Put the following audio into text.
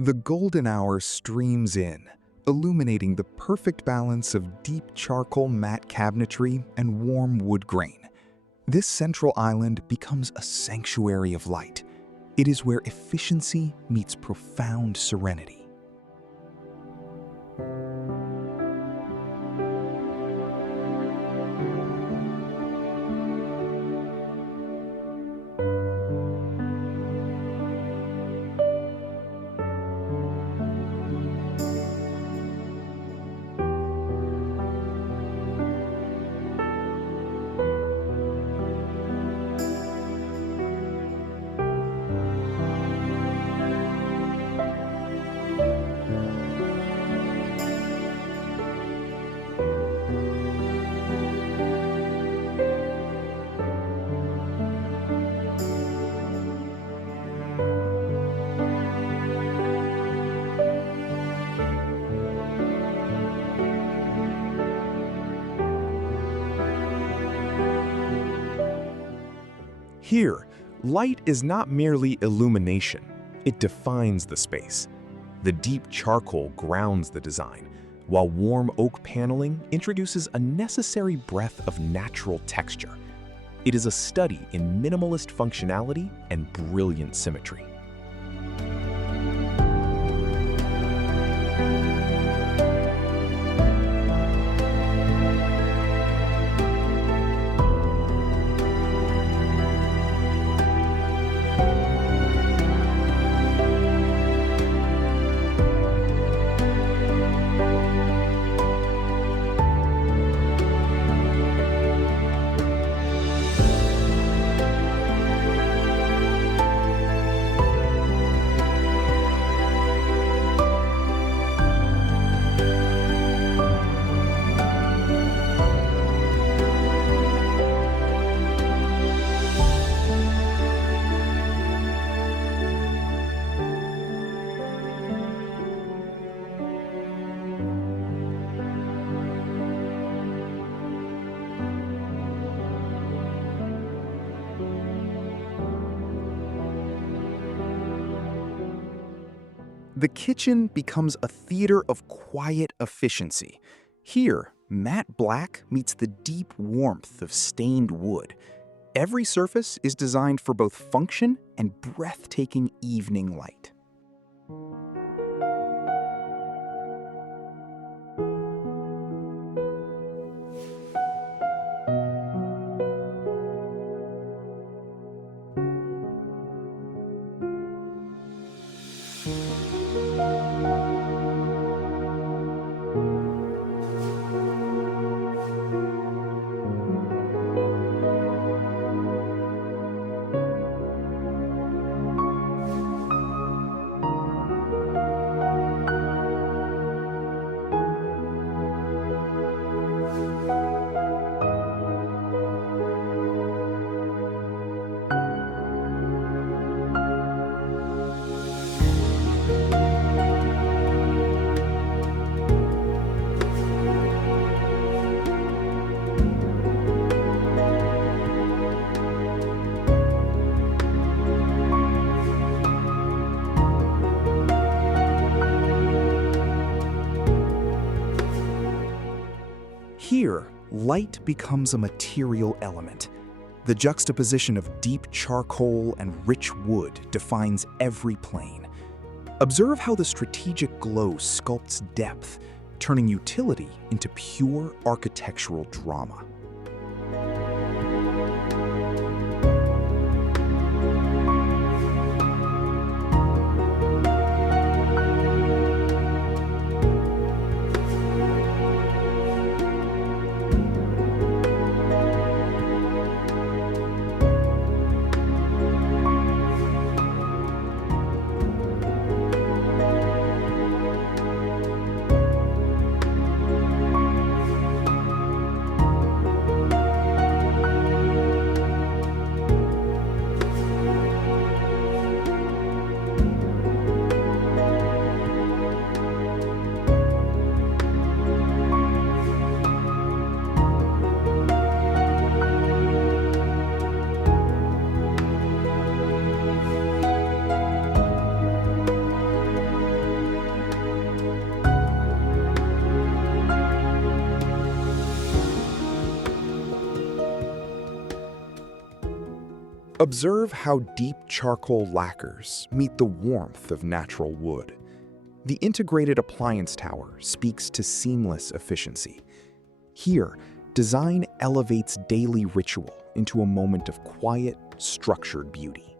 The golden hour streams in, illuminating the perfect balance of deep charcoal matte cabinetry and warm wood grain. This central island becomes a sanctuary of light. It is where efficiency meets profound serenity. Here, light is not merely illumination, it defines the space. The deep charcoal grounds the design, while warm oak paneling introduces a necessary breath of natural texture. It is a study in minimalist functionality and brilliant symmetry. The kitchen becomes a theater of quiet efficiency. Here, matte black meets the deep warmth of stained wood. Every surface is designed for both function and breathtaking evening light. Here, light becomes a material element. The juxtaposition of deep charcoal and rich wood defines every plane. Observe how the strategic glow sculpts depth, turning utility into pure architectural drama. Observe how deep charcoal lacquers meet the warmth of natural wood. The integrated appliance tower speaks to seamless efficiency. Here, design elevates daily ritual into a moment of quiet, structured beauty.